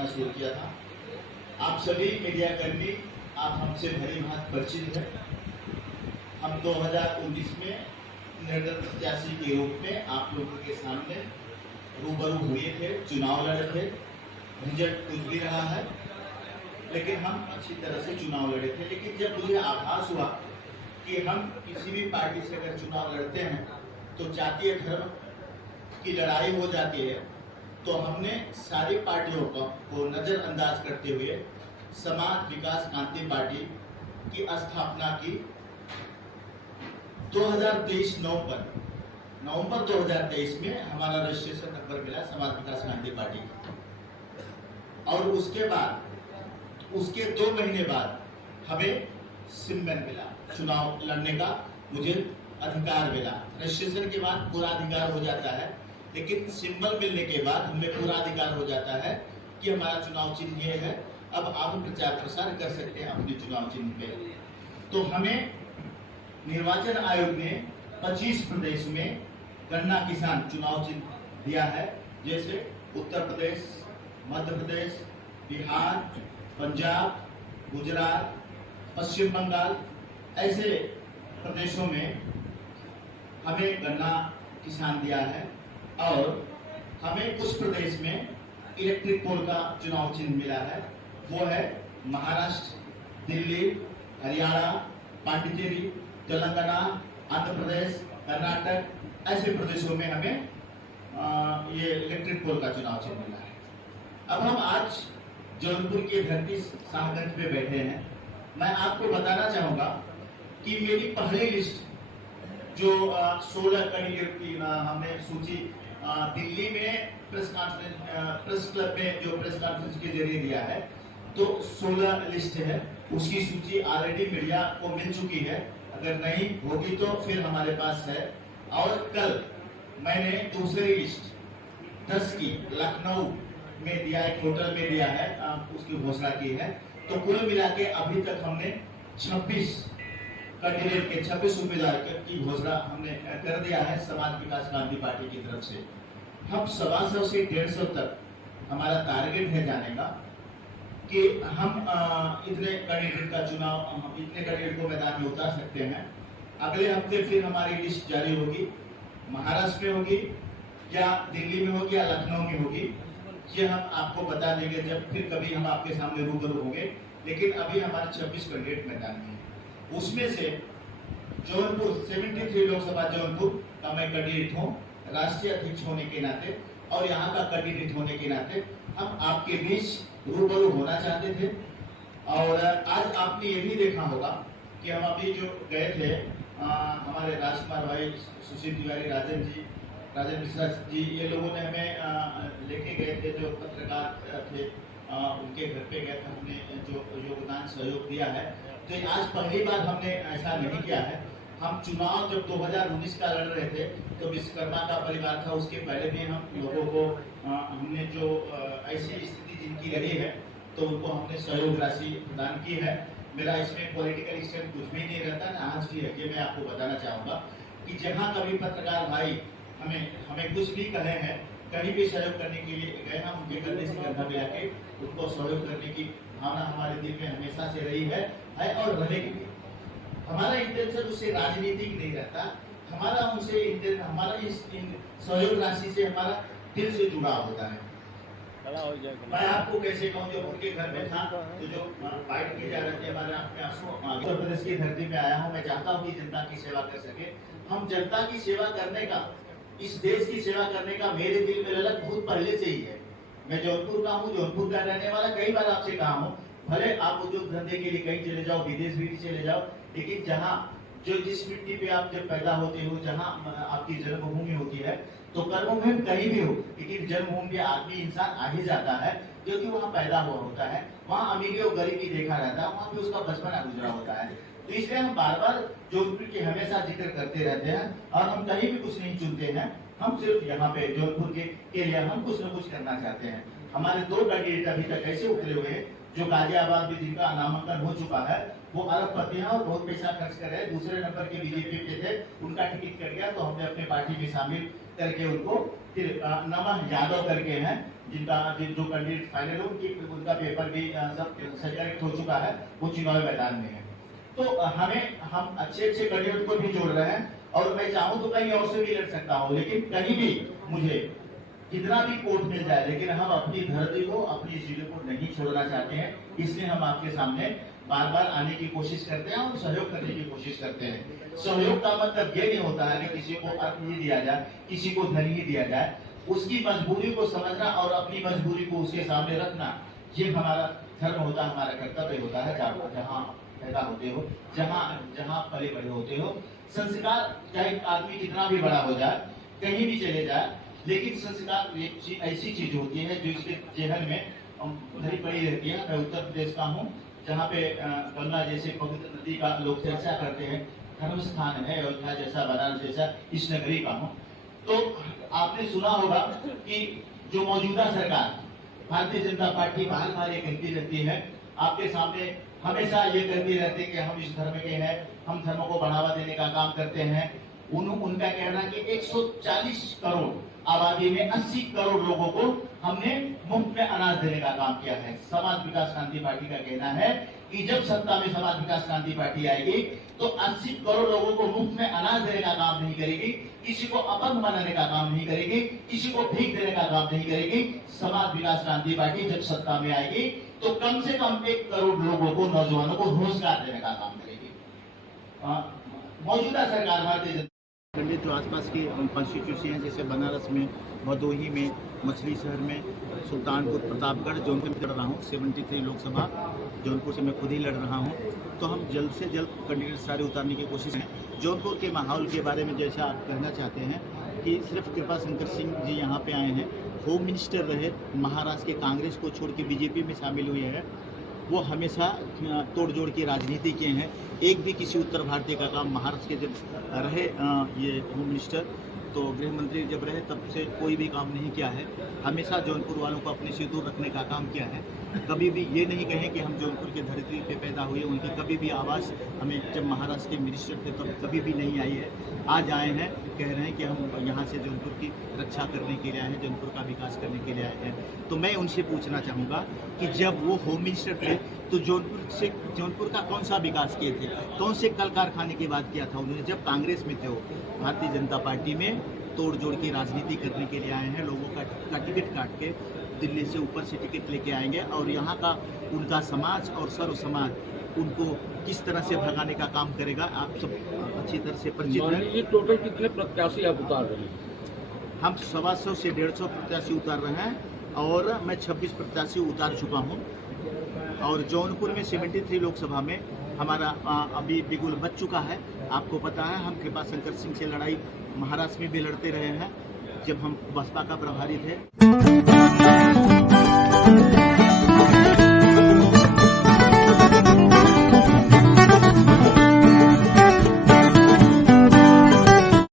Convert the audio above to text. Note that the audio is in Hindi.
करना शुरू किया था। आप सभी मीडिया कर्मी आप हमसे भली भांति परिचित है। हम 2019 में निर्दल प्रत्याशी के रूप में आप लोगों के सामने रूबरू हुए थे, चुनाव लड़े थे। रिजल्ट कुछ भी रहा है, लेकिन हम अच्छी तरह से चुनाव लड़े थे। लेकिन जब मुझे आभास हुआ कि हम किसी भी पार्टी से अगर चुनाव लड़ते हैं तो जातीय धर्म की लड़ाई हो जाती है, तो हमने सारी पार्टियों को नजरअंदाज करते हुए समाज विकास क्रांति पार्टी की स्थापना की। 2023 नवंबर 2023 में हमारा रजिस्ट्रेशन नंबर मिला समाज विकास क्रांति पार्टी का। और उसके बाद उसके 2 महीने बाद हमें सिंबल मिला, चुनाव लड़ने का मुझे अधिकार मिला। रजिस्ट्रेशन के बाद पूरा अधिकार हो जाता है, लेकिन सिंबल मिलने के बाद हमें पूरा अधिकार हो जाता है कि हमारा चुनाव चिन्ह ये है। अब आप प्रचार प्रसार कर सकते हैं अपने चुनाव चिन्ह पे। तो हमें निर्वाचन आयोग ने 25 प्रदेश में गन्ना किसान चुनाव चिन्ह दिया है, जैसे उत्तर प्रदेश, मध्य प्रदेश, बिहार, पंजाब, गुजरात, पश्चिम बंगाल, ऐसे प्रदेशों में हमें गन्ना किसान दिया है। और हमें कुछ प्रदेश में इलेक्ट्रिक पोल का चुनाव चिन्ह मिला है, वो है महाराष्ट्र, दिल्ली, हरियाणा, पांडिचेरी, तेलंगाना, आंध्र प्रदेश, कर्नाटक, ऐसे प्रदेशों में हमें ये इलेक्ट्रिक पोल का चुनाव चिन्ह मिला है। अब हम आज जौनपुर की धरती शाहगंज पे बैठे हैं। मैं आपको बताना चाहूंगा कि मेरी पहली लिस्ट जो 16 कैंडिडेट की हमने सूची दिल्ली में प्रेस क्लब में जो प्रेस कॉन्फ्रेंस के जरिए दिया है, तो 16 लिस्ट है। उसकी सूची ऑलरेडी मीडिया को मिल चुकी है, अगर नहीं होगी तो फिर हमारे पास है। और कल मैंने दूसरी लिस्ट 10 की लखनऊ में दिया, एक होटल में दिया है, उसकी घोषणा की है। तो कुल मिला के अभी तक हमने 26 कैंडिडेट के 26 उम्मीदवार की घोषणा हमने कर दिया है समाज विकास क्रांति पार्टी की तरफ से। हम 125 से 150 तक हमारा टारगेट है जाने का, कि हम इतने कैंडिडेट का चुनाव, हम इतने कैंडिडेट को मैदान में उतार सकते हैं। अगले हफ्ते फिर हमारी लिस्ट जारी होगी, महाराष्ट्र में होगी या दिल्ली में होगी या लखनऊ में होगी, ये हम आपको बता देंगे जब फिर कभी हम आपके सामने रूबरू होंगे। लेकिन अभी हमारे 26 कैंडिडेट मैदान में है। उसमें से जौनपुर 73 लोकसभा जौनपुर का मैं कैंडिडेट हूँ, राष्ट्रीय अध्यक्ष होने के नाते और यहाँ का कैंडिडेट होने के नाते हम आपके बीच रूबरू होना चाहते थे। और आज आपने ये भी देखा होगा कि हम अभी जो गए थे, हमारे राजकुमार भाई, सुशील तिवारी, राजन मिश्रा जी, ये लोगों ने हमें लेके गए थे, जो पत्रकार थे, उनके घर पे गए थे, हमने जो योगदान सहयोग दिया है। तो आज पहली बार हमने ऐसा नहीं किया है। हम चुनाव जब 2019 का लड़ रहे थे तो विश्वकर्मा का परिवार था, उसके पहले भी हम लोगों को हमने जो ऐसी स्थिति जिनकी रही है तो उनको हमने सहयोग राशि प्रदान की है। मेरा इसमें पॉलिटिकल स्टैंड कुछ भी नहीं रहता ना, आज भी है। ये मैं आपको बताना चाहूँगा कि जहाँ कभी पत्रकार भाई हमें कुछ भी कहे हैं, कहीं भी सहयोग करने के लिए गए, हम उनके कंधे से कंधा मिला के उनको सहयोग करने की भावना हमारे दिल में हमेशा से रही है और रहेगी। हमारा इंटेंशन उससे राजनीतिक नहीं रहता, हमारा उनसे हमारा इस सहयोग राशि से हमारा दिल से जुड़ा होता है। मैं आपको कैसे कहूँ, जब उनके घर में था तो जो फाइट की जा रही थी, हमारे आप में आंसू, उत्तर प्रदेश की धरती में आया हूँ। मैं चाहता हूँ कि जनता की सेवा कर सके। हम जनता की सेवा करने का, इस देश की सेवा करने का मेरे दिल में ललक बहुत पहले से ही है। मैं जौनपुर का हूँ, जौनपुर का रहने वाला। कई बार आपसे कहा हूँ, भले आप उद्योग धंधे के लिए कहीं चले जाओ, विदेश भी चले जाओ, लेकिन जहाँ जिस मिट्टी पे आप जब पैदा होते हो, जहाँ आपकी जन्मभूमि होती है, तो कर्मभूमि कहीं भी हो, लेकिन जन्मभूमि पे आदमी इंसान आ ही जाता है, क्योंकि वहाँ पैदा हुआ होता है, वहाँ अमीरी और गरीबी देखा रहता है, वहाँ पे उसका बचपना गुजरा होता है। तो इसलिए हम बार बार जौनपुर की हमेशा जिक्र करते रहते हैं और हम कहीं भी कुछ नहीं चुनते हैं। हम सिर्फ यहाँ पे जौनपुर के लिए हम कुछ न कुछ करना चाहते हैं। हमारे 2 कैंडिडेट अभी तक ऐसे उतरे हुए हैं जो गाजियाबाद में जिनका नामांकन हो चुका है, वो अरबपति हैं और बहुत पैसा खर्च कर रहे हैं। दूसरे नंबर के बीजेपी के थे, उनका टिकट कट गया तो हमने अपने पार्टी में शामिल करके उनको फिर नमः यादव करके हैं, जो कैंडिडेट फाइनल उनका पेपर भी सब सेलेक्ट हो चुका है, वो चुनावी मैदान में है। तो हम अच्छे कैंडिडेट को भी जोड़ रहे हैं और मैं चाहूँ तो कहीं और से भी लड़ सकता हूँ, लेकिन कहीं भी मुझे कितना भी वोट मिल जाए, लेकिन हम अपनी धरती को, अपनी जिले को नहीं छोड़ना चाहते हैं। इसलिए हम आपके सामने बार बार आने की कोशिश करते हैं और सहयोग करने की कोशिश करते हैं। सहयोग का मतलब ये नहीं होता है कि किसी को अर्थ ही दिया जाए, किसी को धन ही दिया जाए। उसकी मजबूरी को समझना और अपनी मजबूरी को उसके सामने रखना, ये हमारा धर्म होता है, हमारा कर्तव्य होता है। जहाँ पैदा होते हो, जहाँ पले बड़े होते हो, संस्कार चाहे आदमी कितना भी बड़ा हो जाए, कहीं भी चले जाए, लेकिन संस्कार एक ऐसी चीज होती है जो इसके चेहरे में भरी पड़ी रहती है। मैं उत्तर प्रदेश का हूँ, जहाँ पे गंगा जैसे पवित्र नदी का लोग चर्चा करते हैं, धर्म स्थान है, अयोध्या जैसा, बनारस जैसा, इस नगरी का हूँ। तो आपने सुना होगा कि जो मौजूदा सरकार भारतीय जनता पार्टी बार बार ये कहती रहती है, आपके सामने हमेशा ये कहती रहती है कि हम इस धर्म के हैं, हम धर्म को बढ़ावा देने का काम करते हैं। उनका कहना कि 140 करोड़ आबादी में 80 करोड़ लोगों को हमने मुफ्त में अनाज देने का काम किया है। समाज विकास क्रांति पार्टी का कहना है कि जब सत्ता में समाज विकास क्रांति पार्टी आएगी तो 80 करोड़ लोगों को मुफ्त में अनाज देने का काम नहीं करेगी, किसी को अपंग बनाने का काम नहीं करेगी, किसी को भीख देने का काम नहीं करेगी। समाज विकास क्रांति पार्टी जब सत्ता में आएगी तो कम से कम 1 करोड़ लोगों को, नौजवानों को रोजगार देने का काम करेगी। मौजूदा सरकार भारतीय खंडित जो आसपास की कॉन्स्टिट्यूंसी हैं, जैसे बनारस में, भदोही में, मछली शहर में, सुल्तानपुर, प्रतापगढ़, जौनपुर में लड़ रहा हूँ। 73 लोकसभा जौनपुर से मैं खुद ही लड़ रहा हूँ। तो हम जल्द से जल्द कैंडिडेट सारे उतारने की कोशिश है। जौनपुर के माहौल के बारे में जैसा आप कहना चाहते हैं कि सिर्फ कृपा शंकर सिंह जी यहाँ पे आए हैं, होम मिनिस्टर रहे, महाराष्ट्र के कांग्रेस को छोड़ के बीजेपी में शामिल हुए हैं, वो हमेशा तोड़ जोड़ की राजनीति किए हैं। एक भी किसी उत्तर भारतीय का काम महाराष्ट्र के जब रहे ये होम मिनिस्टर, तो गृह मंत्री जब रहे तब से कोई भी काम नहीं किया है। हमेशा जौनपुर वालों को अपने से दूर रखने का काम किया है। कभी भी ये नहीं कहें कि हम जौनपुर के धरती पे पैदा हुए, उनकी कभी भी आवाज़ हमें जब महाराष्ट्र के मिनिस्टर थे तब कभी भी नहीं आई है। आज आए हैं, कह रहे हैं कि हम यहाँ से जौनपुर की रक्षा करने के लिए आए हैं, जौनपुर का विकास करने के लिए आए हैं। तो मैं उनसे पूछना चाहूँगा कि जब वो होम मिनिस्टर थे तो जौनपुर का कौन सा विकास किए थे, कौन से कल कारखाने की बात किया था उन्होंने? जब कांग्रेस में थे वो भारतीय जनता पार्टी में तोड़ जोड़ की राजनीति करने के लिए आए हैं। लोगों का टिकट काट के दिल्ली से ऊपर से टिकट लेके आएंगे और यहाँ का उनका समाज और सर्व समाज उनको किस तरह से भगाने का काम करेगा, आप सब अच्छी तरह से परिचित हैं। ये टोटल कितने प्रत्याशी आप उतार रहे हैं? हम 125 से 150 प्रत्याशी उतार रहे हैं और मैं 26 प्रत्याशी उतार चुका हूँ। और जौनपुर में 73 लोकसभा में हमारा अभी बिगुल बच चुका है। आपको पता है हम कृपा शंकर सिंह से लड़ाई महाराष्ट्र में भी लड़ते रहे हैं जब हम बसपा का प्रभारी थे।